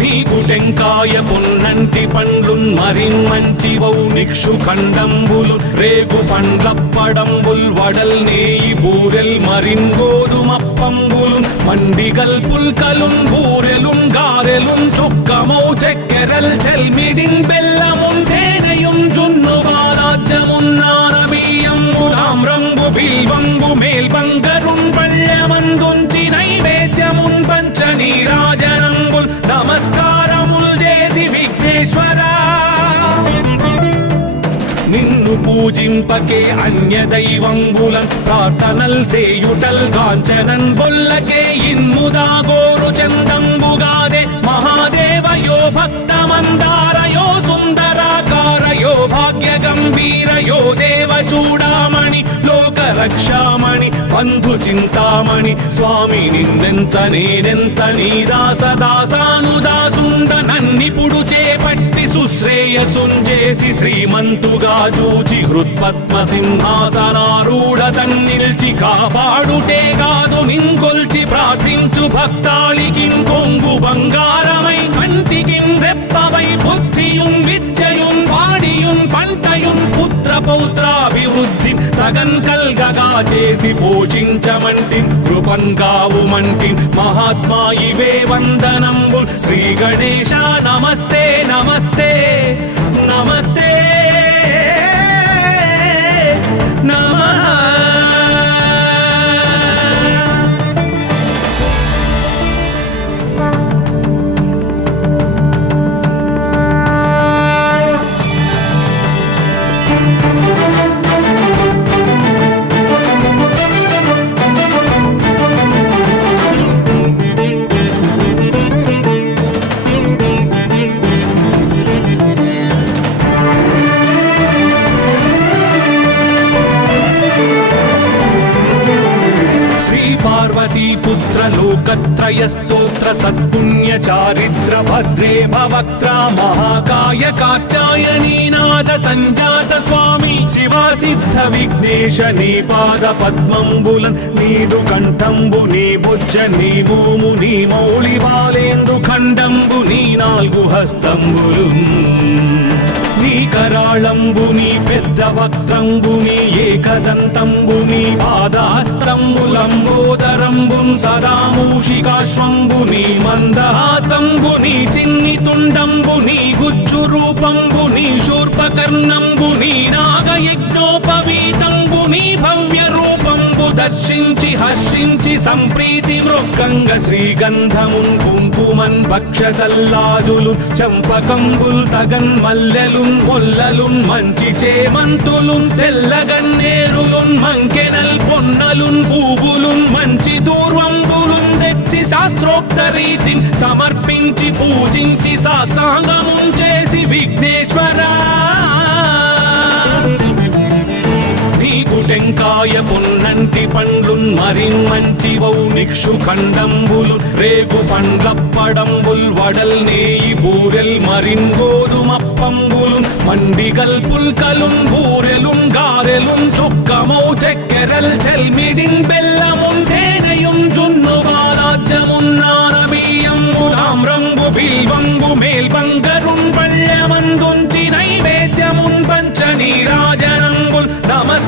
నీకు టెంకాయ పొన్నంటి పండ్లున్ మరిన్ మంచి వౌ నిక్షు ఖండంబులు రేగు పండ్లప్పడంబుల్ వడల్ నేయి బూరెల్ మరిన్ గోధుమప్పంబులు మండిగల్ పుల్కలున్ బూరెలున్ గారెలున్ చొక్కమౌ చెక్కెరల్ చెల్మిడిన్ బెల్లమున్ తేనెయున్ జున్ను బాలాజ్యమున్ నానబియ్యంబులామ్రంబు బిల్వంబు మేల్బంగరున్ పళ్ళమందుంచి నైవేద్యమున్ పంచ నీరాజనంబుల్ నమస్కారముల్ చేసి విఘ్నేశ్వరా నిన్ను పూజింపకే అన్య దైవంబులన్ ప్రార్థనల్ సేయుటల్ కాంచనన్ బొల్లకే ఇన్ముదా గోరు చందంబుగాదే మహాదేవయో భక్తమందారయో సుందరాకారయో భాగ్య గంభీరయో దేవ చూడామణి లోక రక్షామణి బంధు చింతామణి స్వామి నిన్నెంత నేనెంత నీ దాసదాసానుదాసుండ నన్నిపుడు చేపట్టి సుశ్రేయసుంజేసి శ్రీమంతుగా చూచి హృత్పద్మ సింహాసనారూఢ తన్నిల్చి కాపాడుటే కాదు నింకొల్చి ప్రార్థించు భక్తాళికిన్ కొంగు బంగారమై కంటికిన్ రెప్పవై బుద్ధియున్ విద్యయున్ వాడియున్ పంటయున్ పుత్ర పౌత్రాభివృద్ధి తగన్ కల్గగా చేసి పోషించమంటి కృపన్ కావుమంటి మహాత్మా ఇవే వందనంబు శ్రీ గణేశ నమస్తే నమస్తే నమస్తే నమః లోకత్రయ స్తోత్ర సత్పుణ్య చారిత్ర భద్రే భవక్త్ర మహాకాయ కాత్యాయనీనాథ సంజాత స్వామి శివా సిద్ధ విఘ్నేశ నీ పాద పద్మంబులన్ నీదు కంఠంబు నీ బుజ్జ నీ భూము నీ మౌళి బాలేందు ఖండంబు నీ నాలుగు హస్తంబులు నీ కరాళంబుని పెద్ద వక్త్రంబుని ఏకదంతంబుని పాదాస్తంబులంబోదరంబున్ సదా మూషికాశ్వంబుని మందహాస్తంబుని చిన్ని తుండంబుని గుజ్జు రూపంబుని శూర్పకర్ణంబుని నాగయజ్ఞోపవీతంబుని భవ్య రూపంబు దర్శించి హర్షించి సంప్రీతి మృక్కంగ శ్రీగంధమున్ కుంకుమన్ భక్షతల్లాజులు చంపకంబుల్ తగన్ మల్లెలున్ మొల్లలున్ మంచి చేమంతులున్ తెల్లగన్నేరులున్ మంకెనల్ పొన్నలున్ పూవులున్ మంచి దూర్వంబులున్ తెచ్చి శాస్త్రోక్త రీతిని సమర్పించి పూజించి సాష్టాంగమున్ చేసి విఘ్నేశ్వరా నీకు టెంకాయ పొన్నంటి పండ్లున్ మరిన్ మంచి వౌ నిక్షు ఖండంబులు రేగు పండ్లప్పడంబుల్ వడల్ నేయి బూరెల్ మరిన్ గోధుమప్పంబులు మండిగల్ పుల్కలున్ బూరెలున్ గారెలున్ చొక్కమౌ చెక్కెరల్ చెల్మిడిన్ బెల్లమున్ తేనెయున్ జున్ను బాలాజ్యమున్ నానబియ్యంబులామ్రంబు బిల్వంబు మేల్బంగరున్ పళ్ళమందుంచి నైవేద్యమున్ పంచ నీరాజనంబుల్ నమస్కారం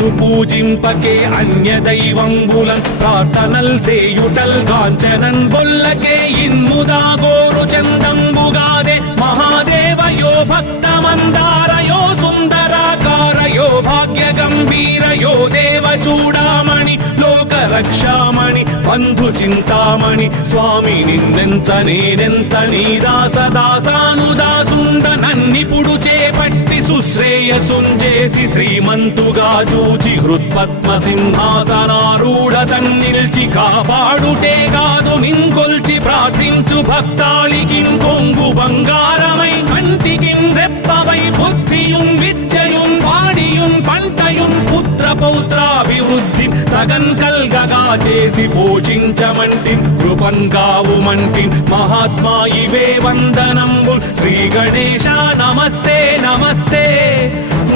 నిన్ను పూజింపకే అన్య దైవంబులన్ ప్రార్థనల్ సేయుటల్ కాంచనన్ బొల్లకే ఇన్ముదా గోరు చందంబుగాదే మహాదేవయో భక్తమందారయో సుందరాకారయో భాగ్య గంభీరయో దేవ చూడామణి లోక రక్షామణి బంధు చింతామణి స్వామి నిన్నెంత నేనెంత నీ దాసదాసానుదాసుండ నన్నిపుడు చేపట్టి సుశ్రేయసుంజేసి శ్రీమంతుగా చూచి హృత్పద్మ సింహాసనారూఢ తన్నిల్చి కాపాడుటే కాదు నింకొల్చి ప్రార్థించు భక్తాళికి కొంగు బంగారమై కంటికి రెప్పవై బుద్ధియున్ విద్యయున్ వాడియున్ పంటయున్ పుత్ర పౌత్రాభివృద్ధి తగన్ కల్గగా చేసి పోషించమంటి కృపన్ కావుమంటి మహాత్మా ఇవే వందనంబు శ్రీ గణేశ నమస్తే నమస్తే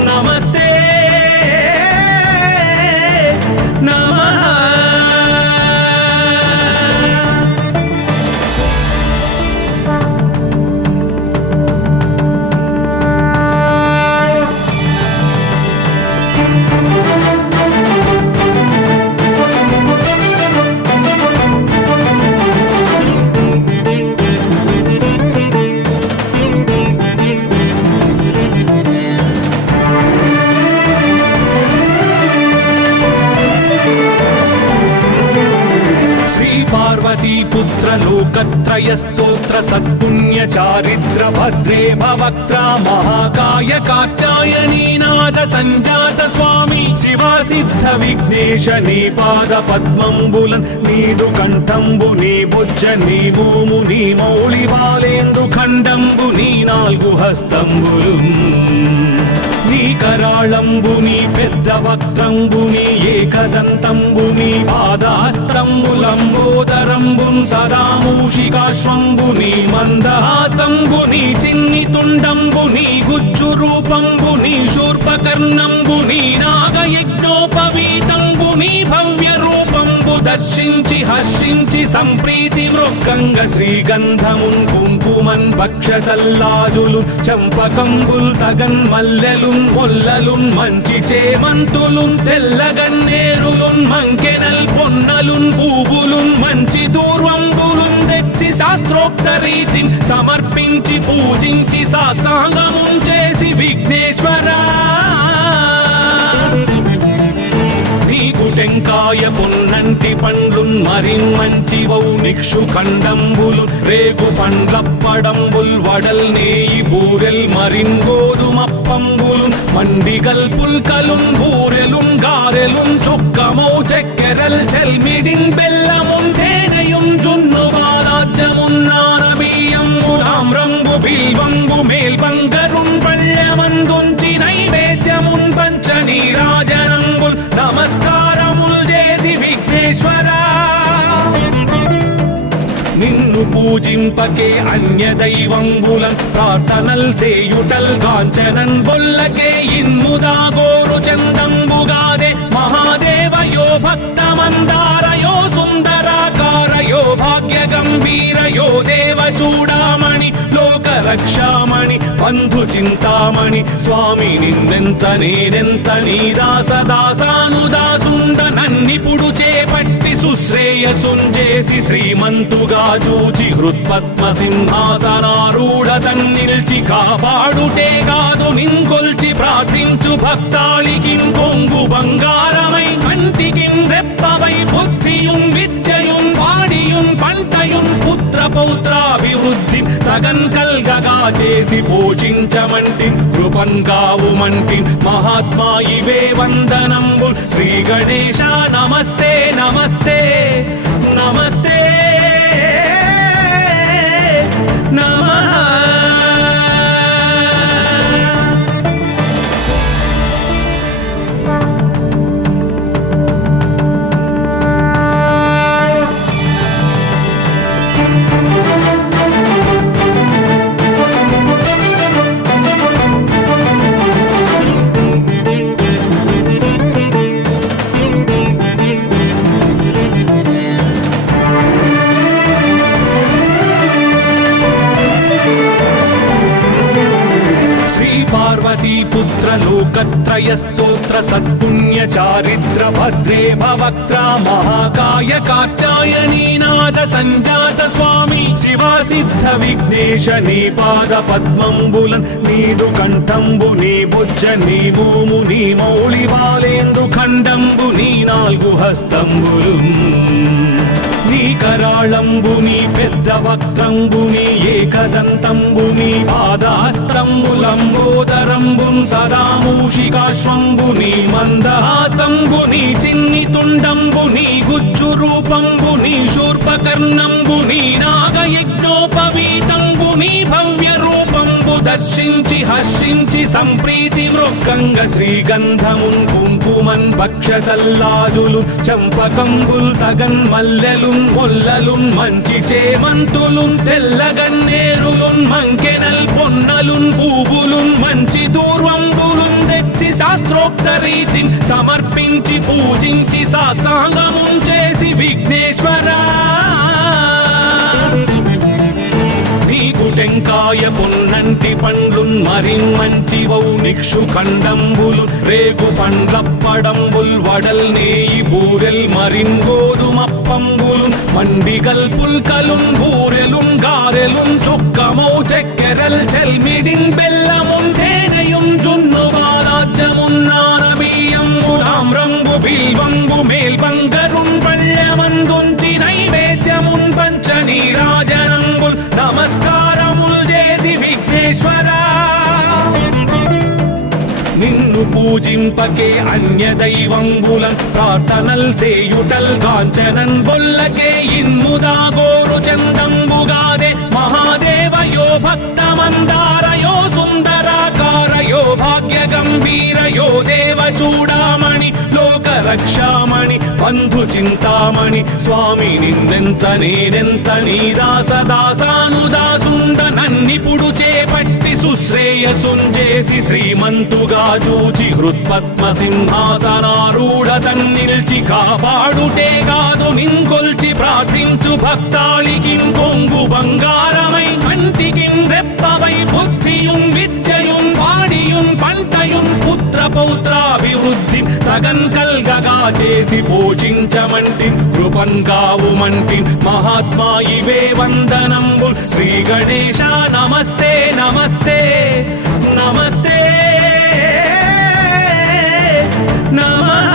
నమస్తే నమః पुत्र लोकत्रय स्तोत्र सत्पुण्य चारित्र भद्रे भवक्त्र महाकाय कात्यायनी नाद संजात स्वामी शिवा सिद्ध विघ्नेश नी पाद पद्मंबुलन् नीदु कंठंबु नी बुज्ज नी भूमु नी मौळि बालेंद्रु खंडंबु नी नाल्गु हस्तंबुलुन् నీ కరాళంబుని పెద్ద వక్త్రంబుని ఏకదంతంబుని పాదహస్తంబులంబోదరంబున్ సదా మూషికాశ్వంబుని మందహాసంబుని చిన్ని తుండంబుని గుజ్జు రూపంబుని శూర్పకర్ణంబుని నాగయజ్ఞోపవీతంబుని భవ్య రూపంబు దర్శించి హర్షించి సంప్రీతి మృక్కంగ శ్రీగంధమున్ కుంకుమన్ భక్షతల్లాజులు చంపకంబుల్ తగన్ మల్లెలున్ మొల్లలున్ మంచి చేమంతులున్ తెల్లగన్నేరులున్ మంకెనల్ పొన్నలున్ పూవులున్ మంచి దూర్వంబులున్ తెచ్చి శాస్త్రోక్త రీతిని సమర్పించి పూజించి సాష్టాంగమున్ చేసి విఘ్నేశ్వరా నీకు టెంకాయ పొన్నంటి పండ్లున్ మరిన్మంచివౌ నిక్షు ఖండంబులు రేగు పండ్లప్పడంబుల్ వడల్ నేయి బూరెల్ మరిన్ గోధుమప్పంబులు మండిగల్ పుల్కలున్ బూరెలున్ గారెలున్ చొక్కమౌ చెక్కెరల్ చెల్మిడిన్ బెల్లమున్ తేనెయున్ జున్ను బాలాజ్యమున్ నానబియ్యంబులామ్రంబు బిల్వంబు మేల్బంగరున్ పళ్ళెమందుంచి నైవేద్యమున్ పంచ నీరాజనంబుల్ నమస్కారముల్ చేసి విఘ్నేశ్వరా నిన్ను పూజింపకే అన్య దైవంబులన్ ప్రార్థనల్ సేయుటల్ కాంచనన్ బొల్లకే ఇన్ముదా గోరు చందంబుగాదే మహాదేవయో భక్తమందారయో సుందరాకారయో భాగ్య గంభీరయో దేవ చూడామణి లోక రక్షామణి బంధు చింతామణి స్వామి నిన్నెంత నేనెంత నీ దాసదాసానుదాసుండ నన్నిపుడు చేపట్టి సుశ్రేయసుంజేసి శ్రీమంతుగా చూచి హృత్పద్మ సింహాసనారూఢ తన్నిల్చి కాపాడుటే కాదు నింకొల్చి ప్రార్థించు భక్తాళికి కొంగు బంగారమై కంటికి రెప్పవై బుద్ధియున్ విద్యయున్ వాడియున్ పంటయున్ పుత్ర పౌత్రాభివృద్ధి తగన్ కల్గగా చేసి పోషించమంటి కృపన్ కావుమంటి మహాత్మా ఇవే వందనంబు శ్రీ గణేశ నమస్తే నమస్తే నమస్తే నమః पुत्र लोकत्रय स्तोत्र सत्पुण्य चारित्र भद्रे भवक्त्र महाकाय कात्यायनी नाद संजात स्वामी शिवा सिद्ध विघ्नेश नी पाद पद्मंबुलन् नीदु कंठंबु नी बुज्ज नी भूमु नी मौళి బాలేందు ఖండంబు నీ నాలుగు హస్తంబులున్ నీ కరాళంబుని పెద్ద వక్త్రంబుని ఏకదంతంబుని పాదహస్తంబులంబోదరంబున్ సదా మూషికాశ్వంబుని మందహాస్తంబుని చిన్ని తుండంబుని గుజ్జు రూపంబుని శూర్పకర్ణంబుని నాగయజ్ఞోపవీతంబుని భవ్య రూపంబు దర్శించి హర్షించి సంప్రీతి మృక్కంగ శ్రీగంధమున్ కుంకుమన్ భక్షతల్లాజులు చంపకంబుల్ తగన్ మల్లెలున్ మొల్లలున్ మంచి చేమంతులున్ తెల్లగన్నేరులున్ మంకెనల్ పొన్నలున్ పూవులున్ మంచి దూర్వంబులున్ తెచ్చి శాస్త్రోక్త రీతిని సమర్పించి పూజించి సాష్టాంగమున్ చేసి విఘ్నేశ్వరా నీకు టెంకాయ పొన్నంటి పండ్లున్ మరిన్మంచివౌ నిక్షు ఖండంబులు రేగు పండ్లప్పడంబుల్ వడల్ నేయి బూరెల్ మరిన్ గోధుమప్పంబులున్ మండిగల్ పుల్కలున్ బూరెలున్ గారెలున్ చొక్కమౌ చెక్కెరల్ చెల్మిడిన్ బెల్లమున్ తేనెయున్ జున్ను బాలాజ్యమున్ నానబియ్యంబులామ్రంబు బిల్వంబు మేల్బంగరున్ పళ్ళమందుంచి నైవేద్యమున్ పంచ నీరాజనంబుల్ నమస్కారముల్ చేసి విఘ్నేశ్వరా నిన్ను పూజింపకే అన్య దైవంబులన్ ప్రార్థనల్ సేయుటల్ కాంచనన్ బొల్లకే ఇన్ముదా గోరు చందంబుగాదే మహాదేవయో భక్తమందారయో సుందరాకారయో భాగ్య గంభీరయో దేవ చూడామణి లోక రక్షామణి బంధు చింతామణి స్వామి నిన్నెంత నేనెంత నీ దాసదాసానుదాసుండ నన్నిపుడు చేపట్టి సుశ్రేయసుంజేసి శ్రీమంతుగా చూచి హృత్పద్మ సింహాసనారూఢ తన్నిల్చి కాపాడుటే కాదు నింకొల్చి ప్రార్థించు భక్తాళికిన్ కొంగు బంగారమై కంటికిన్ రెప్పవై బుద్ధియున్ విద్యయున్ వాడియున్ పంటయున్ పుత్ర పౌత్రాభివృద్ధి తగన్ కల్గగా చేసి పోషించమంటి కృపన్ కావుమంటి మహాత్మా ఇవే వందనంబు శ్రీ గణేశ నమస్తే నమస్తే నమస్తే నమః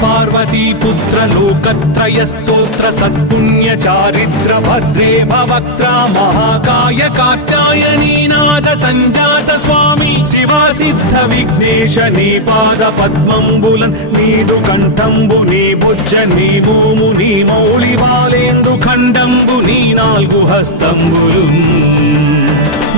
पार्वती पुत्र लोकत्रय स्तोत्र सत्पुण्य चारित्र भद्रे भवक्त्र महाकाय कात्यायनी नाद संजात स्वामी शिवा सिद्ध विघ्नेश नी पाद पद्मंबुलन् नीदु कंठंबु नी बुज्ज नी भूमु नी मौళి బాలేందు ఖండంబు నీ నాలుగు హస్తంబులున్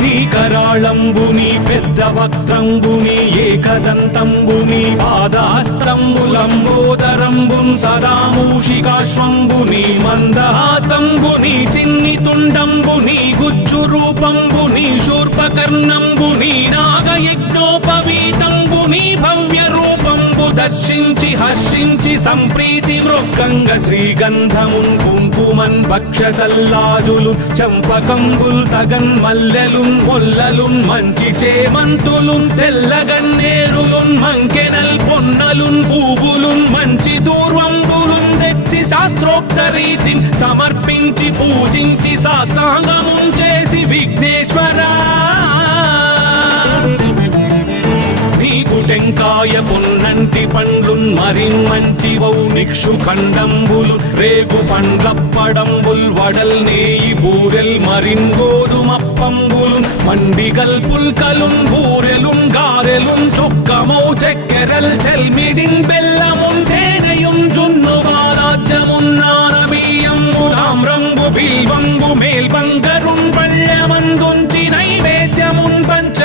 నీ కరాళంబుని పెద్ద వక్త్రంబుని ఏకదంతంబుని పాదహస్తంబులంబోదరంబున్ సదా మూషికాశ్వంబుని మందహాస్తంబుని చిన్ని తుండంబుని గుజ్జు రూపంబుని శూర్పకర్ణంబుని నాగయజ్ఞోపవీతంబుని భవ్య రూపంబు దర్శించి హర్షించి సంప్రీతి మృక్కంగ శ్రీగంధమున్ కుంకుమన్ భక్షతల్లాజులు చంపకంబుల్ తగన్ మల్లెలున్ మొల్లలున్ మంచి చేమంతులున్ తెల్లగన్నేరులున్ మంకెనల్ పొన్నలున్ పూవులున్ మంచి దూర్వంబులున్ తెచ్చి శాస్త్రోక్త రీతిని సమర్పించి పూజించి సాష్టాంగమున్ చేసి విఘ్నేశ్వరా నీకు టెంకాయ పొన్నంటి పండ్లున్ మరిన్మంచివౌ నిక్షు ఖండంబులు రేగు పండ్లప్పడంబుల్ వడల్ నేయి బూరెల్ మరిన్ గోధుమప్పంబులున్ మండిగల్ పుల్కలున్ బూరెలున్ గారెలున్ చొక్కమౌ చెక్కెరల్ చెల్మిడిన్ బెల్లమున్ తేనెయున్ జున్ను బాలాజ్యమున్ నానబియ్యంబులామ్రంబు బిల్వంబు మేల్బంగరున్ పళ్ళమందుంచి నైవేద్యమున్ పంచ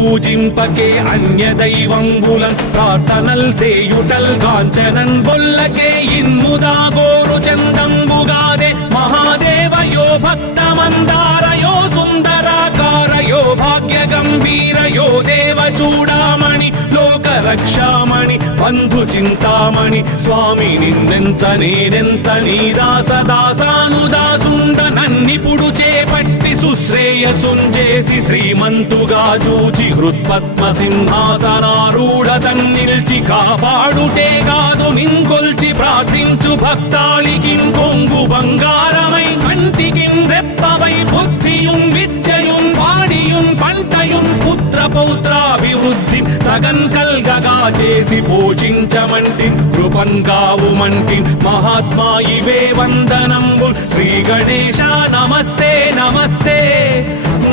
పూజింపకే అన్య దైవంబులన్ ప్రార్థనల్ సేయుటల్ కాంచనన్ బొల్లకే ఇన్ముదా గోరు చందంబుగాదే మహాదేవయో భక్తమందారయో సుందరాకారయో భాగ్య గంభీరయో దేవ చూడామణి లోక రక్షామణి బంధు చింతామణి స్వామి నిన్నెంత నేనెంత నీ దాసదాసానుదాసుండ నన్నిపుడు చేపట్టి సుశ్రేయసుంజేసి శ్రీమంతుగా చూచి హృత్పద్మ సింహాసనారూఢ తన్నిల్చి కాపాడుటే కాదు నింకొల్చి ప్రార్థించు భక్తాళికిం కొంగు బంగారమై కంటికిం రెప్పవై బుద్ధియుం విద్యయుం వాడియుం పంటయుం పుత్ర పౌత్రాభివృద్ధి తగన్ కల్గగా చేసి పోషించమంటి కృపన్ కావుమంటి మహాత్మా ఇవే వందనంబు శ్రీ గణేశ నమస్తే నమస్తే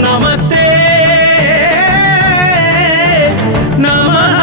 నమస్తే నమః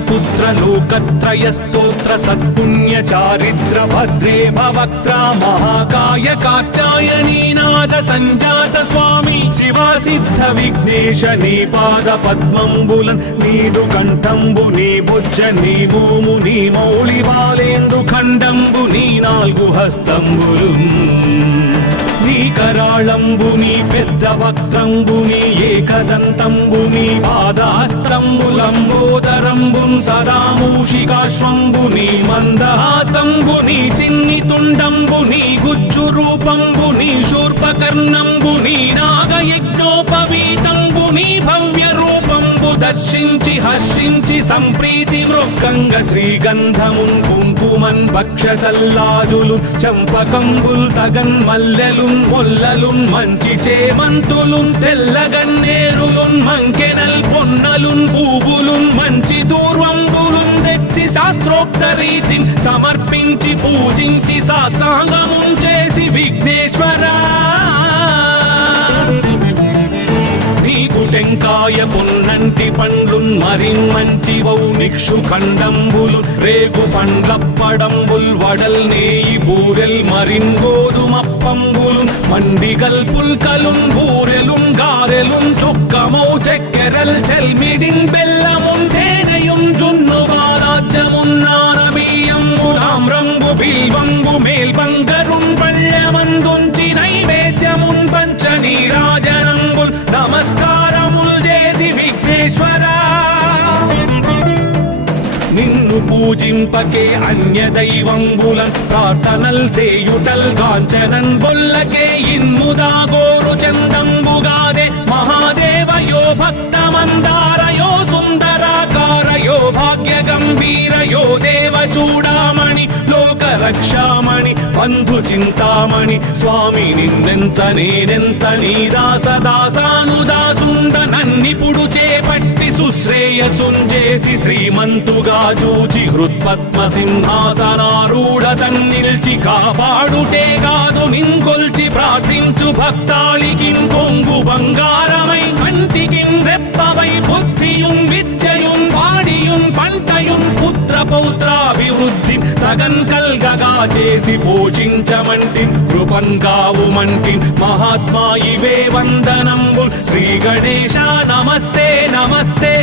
पुत्र लोकत्रय स्तोत्र सत्पुण्य चारिद्र भद्रे भवक्त्रा महाकाय कात्यायनी नाद संजात स्वामी शिवा सिद्ध विघ्नेश नी पाद पद्मंबुलन नीदु कंठंबु नी भुज नी भूमु नी मौळि बालेंद्रु खंडंबु नी नाल्गु हस्तंबुलुन् నీ కరాళంబుని పెద్ద వక్త్రంబుని ఏకదంతంబుని పాదహస్తంబులంబోదరంబున్ సదా మూషికాశ్వంబుని మందహాసంబుని చిన్ని తుండంబుని గుజ్జు రూపంబుని శూర్పకర్ణంబుని నాగయజ్ఞోపవీతంబుని భవ్య రూపంబు దర్శించి హర్షించి సంప్రీతి మృక్కంగ శ్రీగంధమున్ కుంకుమన్ భక్షతల్లాజులు చంపకంబుల్ తగన్ మల్లెలున్ మొల్లలున్ మంచి చేమంతులున్ తెల్లగన్నేరులున్ మంకెనల్ పొన్నలున్ పూవులున్ మంచి దూర్వంబులున్ తెచ్చి శాస్త్రోక్త రీతిని సమర్పించి పూజించి సాష్టాంగమున్ చేసి విఘ్నేశ్వరా నీకు టెంకాయ పొన్నంటి పండ్లున్ మరిన్మంచివౌ నిక్షు ఖండంబులు రేగు పండ్లప్పడంబుల్ వడల్ నేయి బూరెల్ మరిన్ గోధుమప్పంబులు మండిగల్ పుల్కలున్ బూరెలున్ గారెలున్ చొక్కమౌ చెక్కెరల్ చెల్మిడిన్ బెల్లమున్ తేనెయున్ జున్ను బాలాజ్యమున్ నానబియ్యంబు తామ్రంబు బిల్వంబు మేల్బంగరున్ పళ్ళెమందుంచి నైవేద్యమున్ పంచ నీరాజనంబుల్ నమస్కారముల్ చేసి విఘ్నేశ్వరా నిన్ను పూజింపకే అన్య దైవంబులన్ ప్రార్థనల్ సేయుటల్ కాంచనన్ బొల్లకే ఇన్ముదా గోరు చందంబుగాదే మహాదేవయో భక్తమందారయో సుందరాకారయో భాగ్య గంభీరయో దేవ చూడామణి లోక రక్షామణి బంధు చింతామణి స్వామి నిన్నెంత నేనెంత నీ దాసదాసానుదాసుండ నన్నిపుడు చేపట్టి సుశ్రేయసుంజేసి శ్రీమంతుగా చూచి హృత్పద్మ సింహాసనారూఢ తన్నిల్చి కాపాడుటే కాదు నింకొల్చి ప్రార్థించు భక్తాళికిం కొంగు బంగారమై కంటికిం రెప్పవై బుద్ధియుం విద్యయుం వాడియుం పంటయుం పుత్ర పౌత్రాభివృద్ధి తగన్ కల్గగా చేసి పోషించమంటి కృపన్ కావుమంటి మహాత్మా ఇవే వందనంబు శ్రీ గణేశ నమస్తే నమస్తే